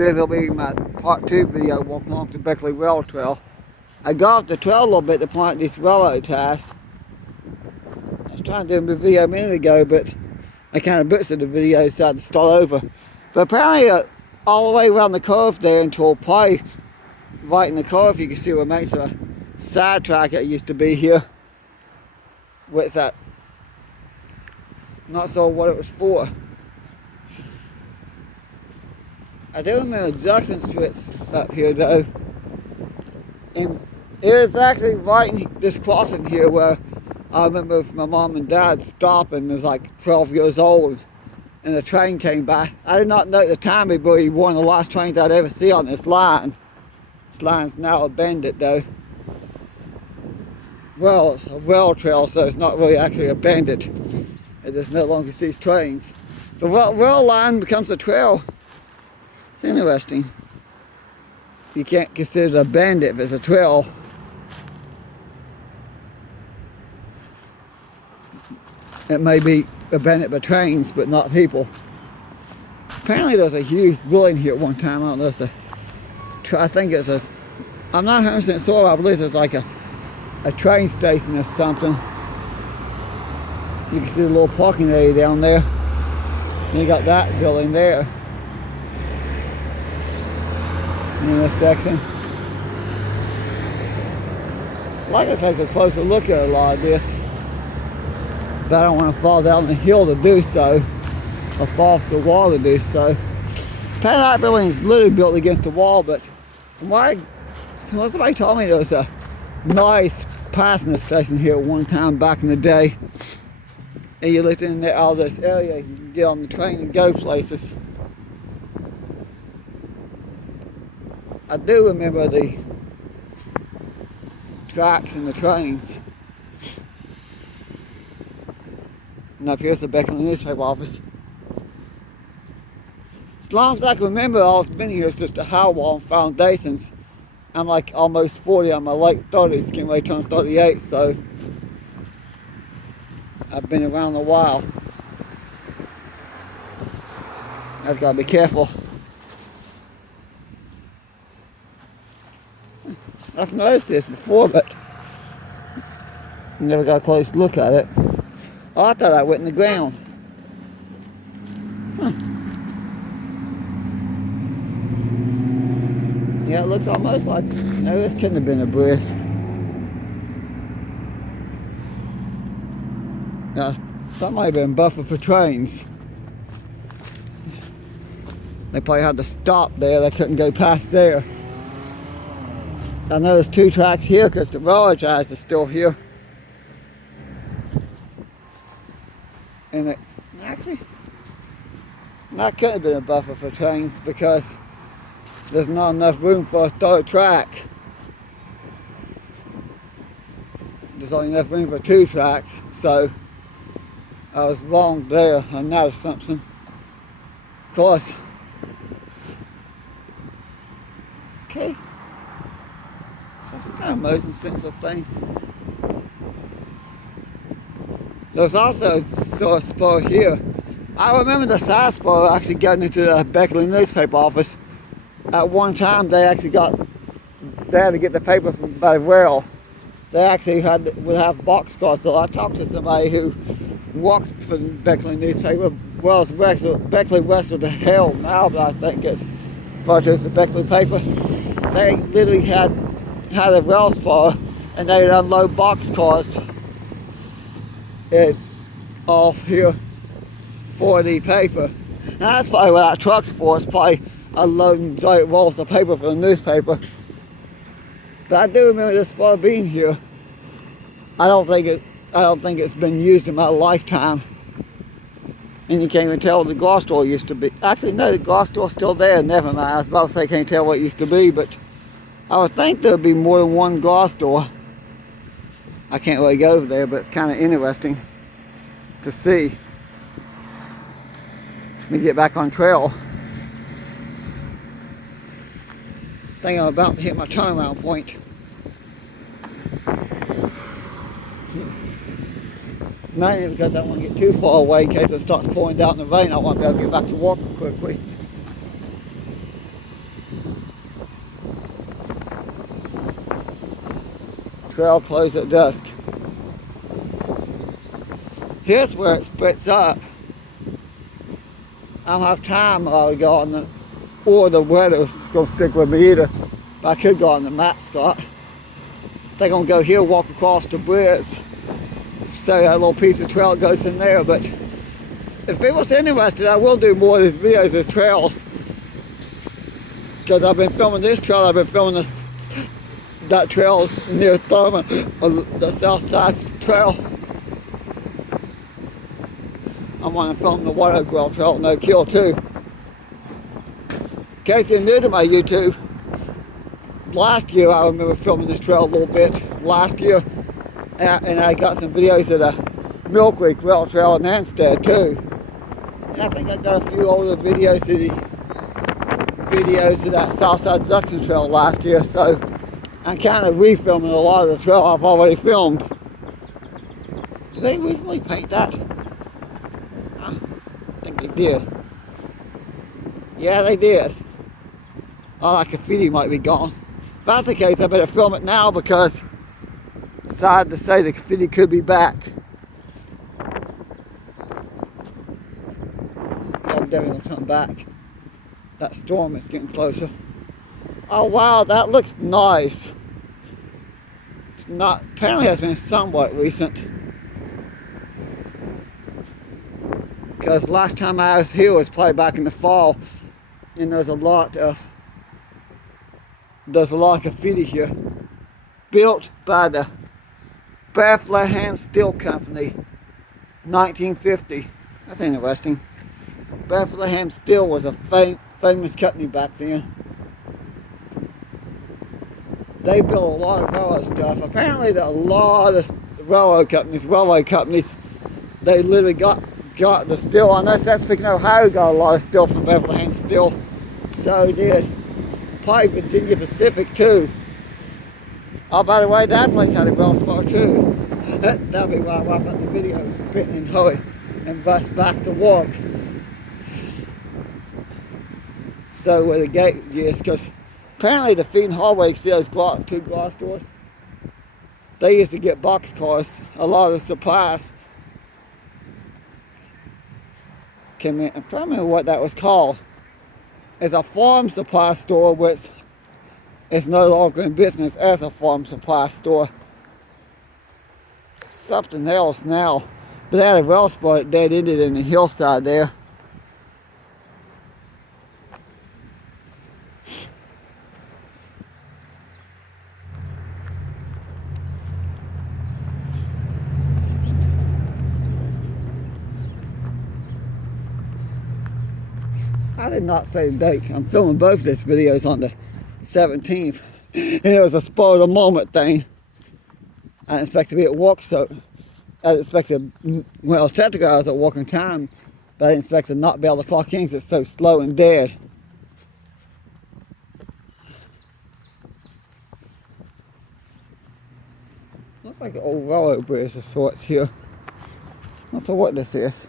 This will be my part 2 video walking along the Beckley Rail Trail. I got off the trail a little bit to point these railroad ties. I was trying to do a video a minute ago, but I kind of butchered the video, so I had to start over. But apparently, all the way around the curve there until probably right in the curve, you can see what makes a side track that used to be here. What's that? Not sure what it was for. I do remember junction strips up here though. And it is actually right in this crossing here where I remember my mom and dad stopping. It was like 12 years old and the train came by. I did not know at the time, but he was one of the last trains I'd ever see on this line. This line's now abandoned though. Well, it's a rail trail, so it's not really actually abandoned. It just no longer sees trains. The rail line becomes a trail. It's interesting. You can't consider it abandoned if it's a trail. It may be abandoned by trains, but not people. Apparently there's a huge building here at one time. I don't know if it's I think it's a, I'm not 100% sure, I believe it's like a train station or something. You can see the little parking area down there. And you got that building there. In this section. I'd like to take a closer look at a lot of this, but I don't want to fall down the hill to do so, or fall off the wall to do so. Apparently that building is literally built against the wall, but from what somebody told me, there was a nice passenger station here at one time back in the day. And you looked in there, all this area, you can get on the train and go places. I do remember the tracks and the trains. And up here's the Beckley newspaper office. As long as I can remember, all that's been here is just a high wall and foundations. I'm like almost 40, I'm in my late 30s, getting ready to turn 38, so I've been around a while. I've got to be careful. I've noticed this before, but never got a close look at it. Oh, I thought I went in the ground. Huh. Yeah, it looks almost like, no, this couldn't have been a bridge. Now, that might have been a buffer for trains. They probably had to stop there, they couldn't go past there. I know there's 2 tracks here because the railroad ties are still here. And it actually, that could have been a buffer for trains because there's not enough room for a 3rd track. There's only enough room for 2 tracks, so I was wrong there on that assumption. Of course. Okay. That's some kind of motion sensor thing. There's also a spur here. I remember the side spur actually getting into the Beckley newspaper office. At one time they actually had to get the paper from by rail. They actually would have boxcars. So I talked to somebody who worked for the Beckley newspaper. Well, it's Beckley West of the Herald now, but I think it's referred to as the Beckley paper. They literally had a rail spur and they would unload boxcars off here for the paper. Now that's probably what our truck's for. It's probably unloading giant rolls of paper for the newspaper. But I do remember this spur being here. I don't think it's been used in my lifetime. And you can't even tell what the glass store used to be. Actually, no, the glass store's still there. Never mind. I was about to say I can't tell what it used to be, but I would think there would be more than one glass store. I can't really go over there, but it's kind of interesting to see. Let me get back on trail. I think I'm about to hit my turnaround point. Mainly because I don't want to get too far away in case it starts pouring down the rain. I want to be able to get back to work quickly. trail closed at dusk. Here's where it splits up. I don't have time to go on the, or the weather's gonna stick with me either. But I could go on the map, Scott. They're gonna go here, walk across the bridge. So a little piece of trail goes in there, but if people's interested, I will do more of these videos as trails. Because I've been filming this trail, I've been filming that trail near Thurman, the south side trail. I want to film the White Oak Rail Trail, no kill too. In case you're new to my YouTube, last year I remember filming this trail a little bit, last year. And I got some videos of the Mill Creek Rail Trail in Anstead too. And I think I got a few older videos of that Southside Junction Trail last year, so I'm kind of refilming a lot of the trail I've already filmed. Did they recently paint that? I think they did. Yeah, they did. All that graffiti might be gone. If that's the case, I better film it now because sad to say the graffiti could be back. I'm definitely gonna come back. That storm is getting closer. Oh wow, that looks nice. It's not, apparently has been somewhat recent. Because last time I was here was probably back in the fall, and there's a lot of graffiti here. Built by the Beckley Steel Company, 1950. That's interesting. Beckley Steel was a famous company back then. They built a lot of railroad stuff. Apparently, a lot of railroad companies, they literally got the steel. I know South Ohio got a lot of steel from Beckley Steel. So did probably Virginia Pacific too. Oh, by the way, that place had a rail spur too. That'll be why I wrap up the video, spitting and hurry and bust back to work. So where the gate is, because apparently the Feed and Hallway sells two glass doors. They used to get boxcars, a lot of supplies. I'm trying to remember what that was called. It's a farm supply store, which is no longer in business as a farm supply store. Something else now. But they had a rail spur that ended in the hillside there. I did not say the date. I'm filming both these videos on the 17th. And it was a spur of the moment thing. I didn't expect to be at work, so I expected, well, technically I was at working time, but I didn't expect to not be able to clock in because it's so slow and dead. Looks like an old railroad bridge of sorts here. Not sure what this is.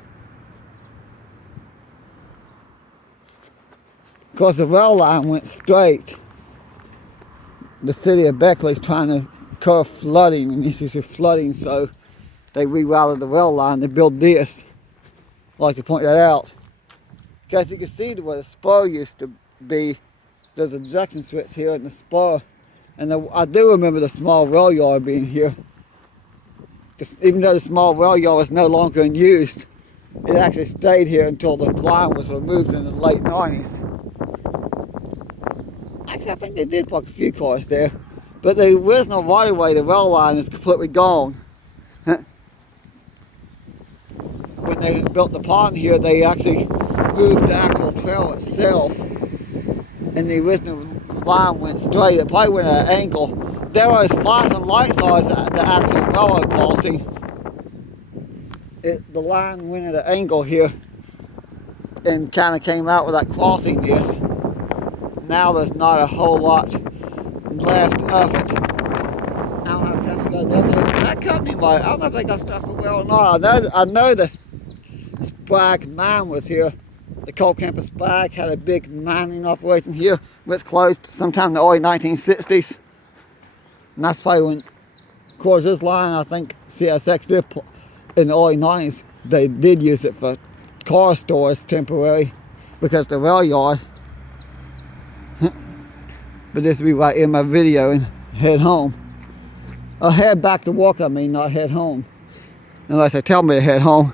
Because the rail line went straight. The city of Beckley is trying to curb flooding and issues with flooding, so they rerouted the rail line to build this. I'd like to point that out. Because you can see where the spur used to be. There's a junction switch here in the spur. And I do remember the small rail yard being here. Even though the small rail yard was no longer in use, it actually stayed here until the line was removed in the late 90s. Actually, I think they did park a few cars there. But the original right-of-way, the rail line, is completely gone. When they built the pond here, they actually moved the actual trail itself. And the original line went straight. It probably went at an angle. There was flashing lights on the actual railroad crossing. The line went at an angle here and kind of came out where that crossing is. Now there's not a whole lot left of it. I don't have time to go down there. That company might, I don't know if they got stuff for well or not. I know the Spag mine was here. The coal camp of Spag had a big mining operation here, which closed sometime in the early 1960s. And that's probably when course, this line, I think CSX did, in the early 90s, they did use it for car stores temporary because the rail yard. But this will be right in my video and head home. I'll head back to work, I mean, not head home. Unless they tell me to head home.